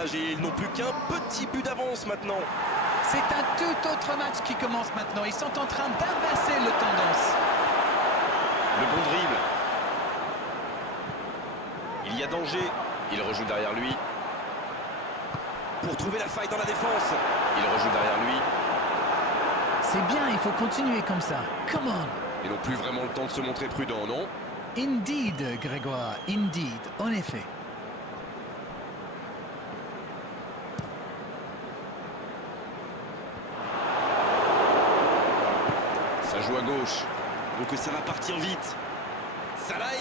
dégage et ils n'ont plus qu'un petit but d'avance maintenant. C'est un tout autre match qui commence maintenant. Ils sont en train d'inverser le tendance. Le bon dribble. Il y a danger. Il rejoue derrière lui. Pour trouver la faille dans la défense. Il rejoue derrière lui. C'est bien, il faut continuer comme ça. Come on. Ils n'ont plus vraiment le temps de se montrer prudents, non? Indeed, Grégoire, indeed, en effet. Ça joue à gauche. Donc ça va partir vite. Salaï,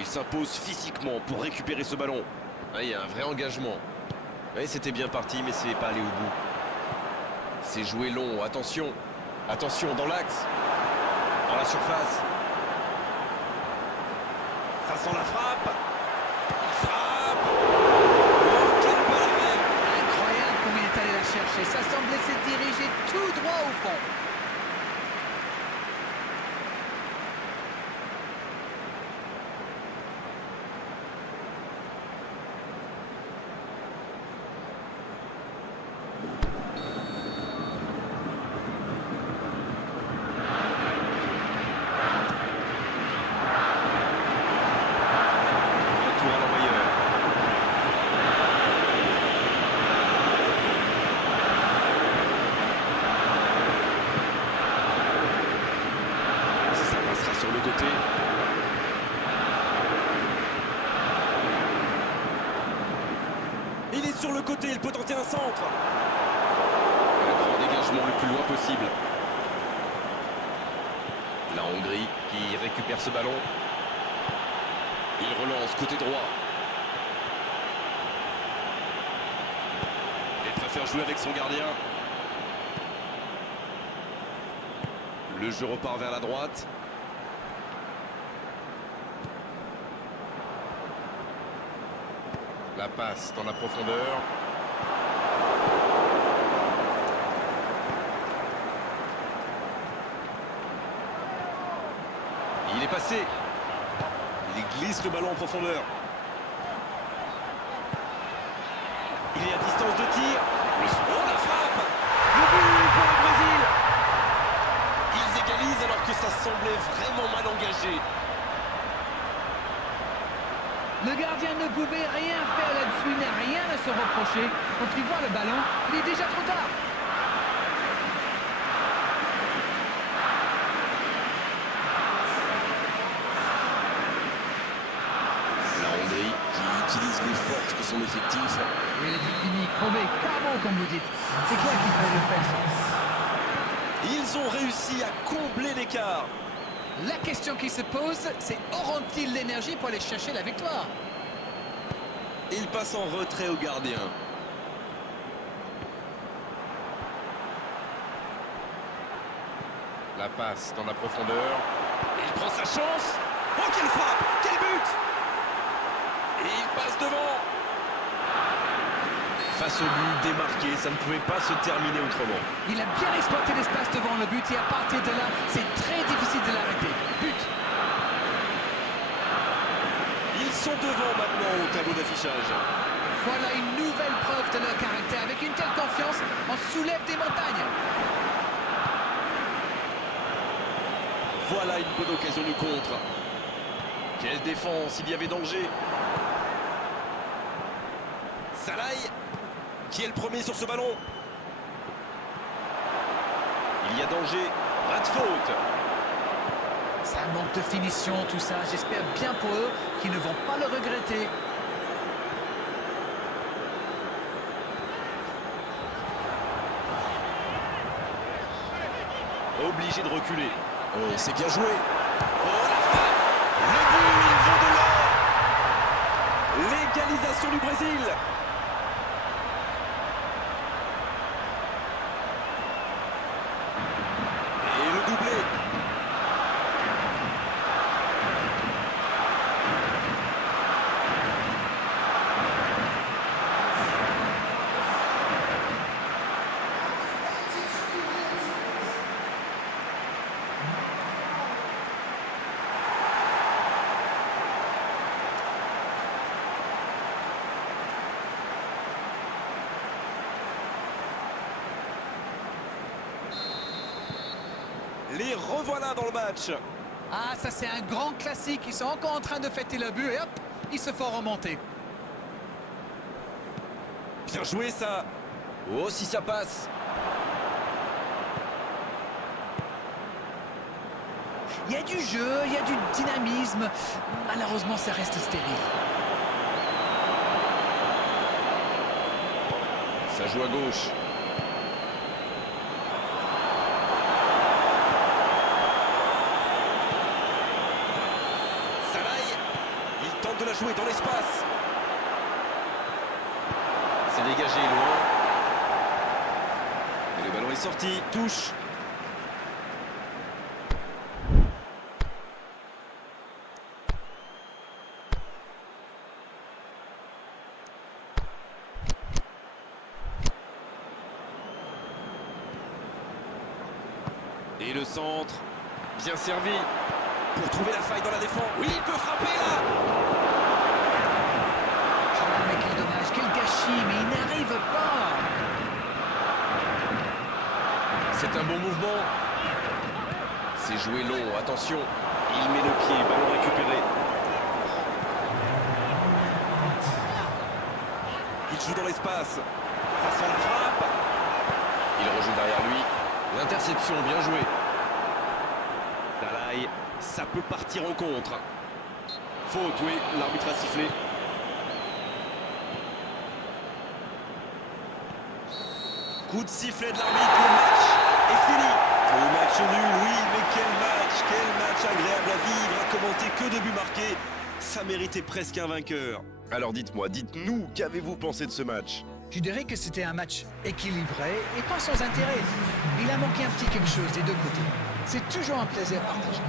il s'impose physiquement pour récupérer ce ballon. Ah, il y a un vrai engagement. Ouais, c'était bien parti, mais c'est pas allé au bout. C'est joué long, attention. Attention, dans l'axe. Dans la surface. Ça sent la frappe. Il frappe. Oh, quel bel arrêt. Incroyable comme il est allé la chercher. Ça semblait se diriger tout droit au fond. Retour à l'envoyeur. Ça passera sur le côté. Il est sur le côté, il peut tenter un centre. Le grand dégagement le plus loin possible. La Hongrie qui récupère ce ballon. Il relance côté droit. Il préfère jouer avec son gardien. Le jeu repart vers la droite. La passe dans la profondeur. Il est passé. Il glisse le ballon en profondeur. Il est à distance de tir. Oh, la frappe! Le but pour le Brésil! Ils égalisent alors que ça semblait vraiment mal engagé. Le gardien ne pouvait rien faire là-dessus, il n'a rien à se reprocher. Quand il voit le ballon, il est déjà trop tard. La Hongrie qui utilise les forces de son effectif. Il est fini, crevé, carbo comme vous dites. C'est clair qu'il fallait le faire. Ils ont réussi à combler l'écart. La question qui se pose, c'est auront-ils l'énergie pour aller chercher la victoire? Il passe en retrait au gardien. La passe dans la profondeur. Il prend sa chance. Oh, quelle frappe! Quel but! Et il passe devant. Face au but démarqué, ça ne pouvait pas se terminer autrement. Il a bien exploité l'espace devant le but et à partir de là, c'est très difficile de l'arrêter. But! Ils sont devant maintenant au tableau d'affichage. Voilà une nouvelle preuve de leur caractère. Avec une telle confiance, on soulève des montagnes. Voilà une bonne occasion de contre. Quelle défense, il y avait danger. Salaï, qui est le premier sur ce ballon. Il y a danger, pas de faute. Ça manque de finition, tout ça. J'espère bien pour eux qu'ils ne vont pas le regretter. Obligé de reculer. Oh, c'est bien joué. Oh, la frappe! Le but, ils vont de l'or. L'égalisation du Brésil. Et le doublé. Les revoilà dans le match. Ah, ça c'est un grand classique. Ils sont encore en train de fêter le but et hop, ils se font remonter. Bien joué ça. Oh, si ça passe. Il y a du jeu, il y a du dynamisme. Malheureusement, ça reste stérile. Ça joue à gauche. Salaï, il tente de la jouer dans l'espace. C'est dégagé loin. Et le ballon est sorti, touche. Et le centre, bien servi, pour trouver la faille dans la défense. Oui, il peut frapper là. Ah, mais quel dommage, quel gâchis, mais il n'arrive pas. C'est un bon mouvement. C'est joué long, attention. Il met le pied, ballon récupéré. Il joue dans l'espace. Face à la frappe. Il rejoue derrière lui. L'interception, bien joué. Salaï, ça peut partir en contre. Faute, oui, l'arbitre a sifflé. Coup de sifflet de l'arbitre, le match est fini. Le match nul, oui, mais quel match agréable à vivre, à commenter, que de buts marqués. Ça méritait presque un vainqueur. Alors dites-moi, dites-nous, qu'avez-vous pensé de ce match? Je dirais que c'était un match équilibré et pas sans intérêt. Il a manqué un petit quelque chose des deux côtés. C'est toujours un plaisir partagé.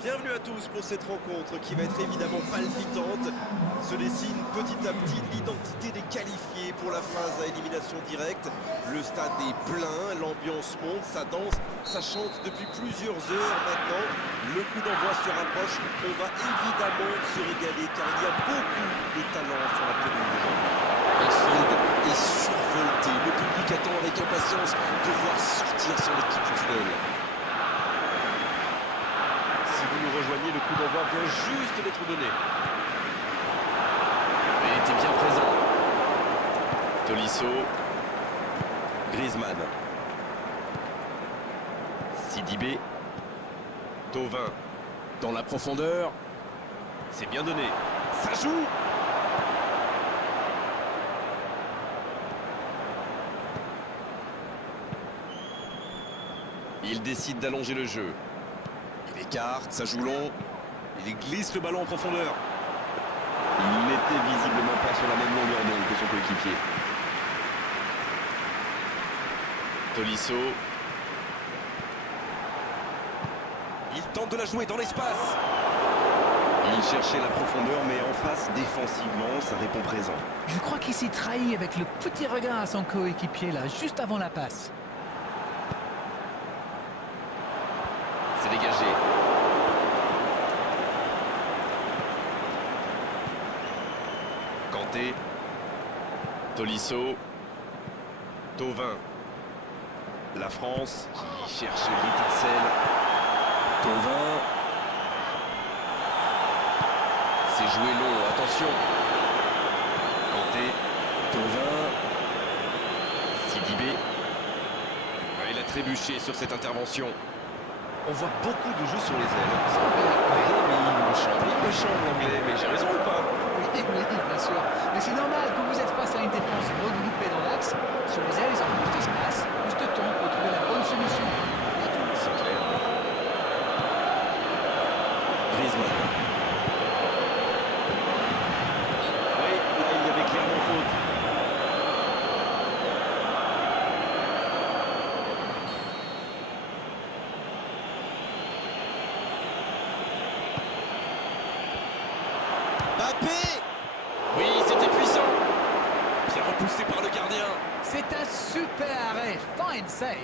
Bienvenue à tous pour cette rencontre qui va être évidemment palpitante. Se dessine petit à petit l'identité des qualifiés pour la phase à élimination directe. Le stade est plein, l'ambiance monte, ça danse, ça chante depuis plusieurs heures maintenant. Le coup d'envoi se rapproche, on va évidemment se régaler car il y a beaucoup de talent sur la pelouse. Anfield est survolté, le public attend avec impatience de voir sortir son équipe du tunnel. Vous nous rejoignez, le coup d'envoi vient juste d'être donné. Il était bien présent. Tolisso. Griezmann. Sidibé. Thauvin. Dans la profondeur. C'est bien donné. Ça joue. Il décide d'allonger le jeu. Il écarte, ça joue long. Il glisse le ballon en profondeur. Il n'était visiblement pas sur la même longueur d'onde que son coéquipier. Tolisso. Il tente de la jouer dans l'espace. Il cherchait la profondeur, mais en face, défensivement, ça répond présent. Je crois qu'il s'est trahi avec le petit regard à son coéquipier là, juste avant la passe. C'est dégagé. Kanté. Tolisso. Thauvin. La France qui cherche l'étincelle. Thauvin. C'est joué long, attention. Kanté. Thauvin. Sidibé. Il a trébuché sur cette intervention. On voit beaucoup de jeux sur les ailes. Oui, Il me chambre l'anglais, mais j'ai raison ou pas? oui, bien sûr. Mais c'est normal, quand vous êtes face à une défense regroupée dans l'axe, sur les ailes, ils ont plus d'espace, plus de temps pour trouver la bonne solution. Voilà tout. C'est clair. Griezmann. Oui, là, il y avait clairement faute. Mbappé! Oui, c'était puissant. Bien repoussé par le gardien. C'est un super arrêt. Fine save.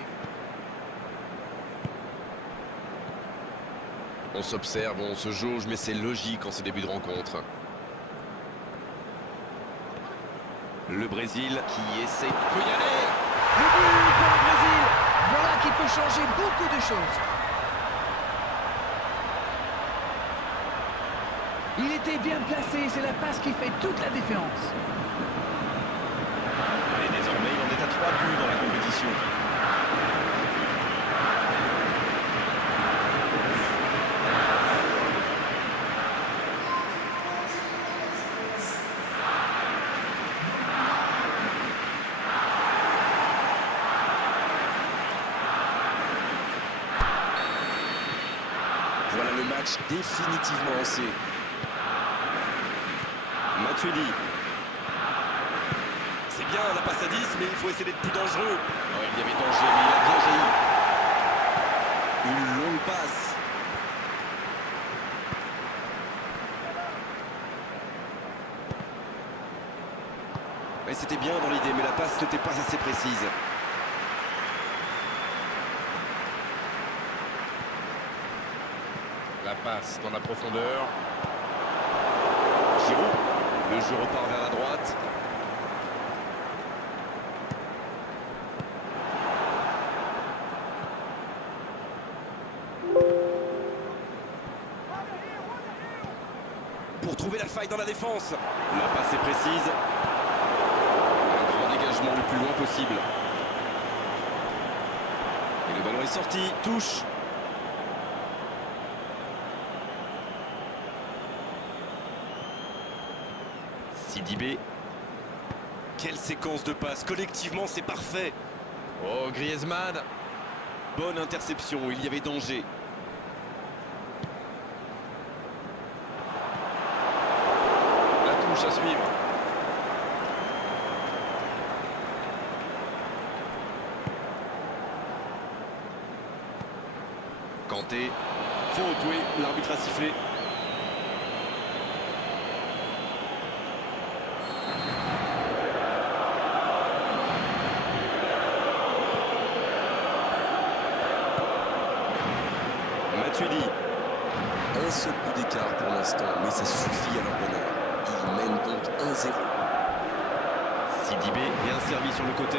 On s'observe, on se jauge, mais c'est logique en ce début de rencontre. Le Brésil qui essaie de y aller. Le but pour le Brésil. Voilà qui peut changer beaucoup de choses. Il était bien placé, c'est la passe qui fait toute la différence. Et désormais, il en est à 3 buts dans la compétition. Voilà le match définitivement lancé. Matuidi. C'est bien la passe à 10, mais il faut essayer d'être plus dangereux. Ouais, il y avait danger, mais il a bien jailli. Une longue passe. Ouais, c'était bien dans l'idée, mais la passe n'était pas assez précise. La passe dans la profondeur. Giroud. Le jeu repart vers la droite. Pour trouver la faille dans la défense. La passe est précise. Un grand dégagement le plus loin possible. Et le ballon est sorti. Touche. Sidibé. Quelle séquence de passes. Collectivement, c'est parfait. Oh, Griezmann. Bonne interception. Il y avait danger. La touche à suivre. Kanté. Faute, oui. L'arbitre a sifflé. Matuidi. Un seul but d'écart pour l'instant, mais ça suffit à leur bonheur. Ils mènent donc 1-0. Sidibé, bien servi sur le côté.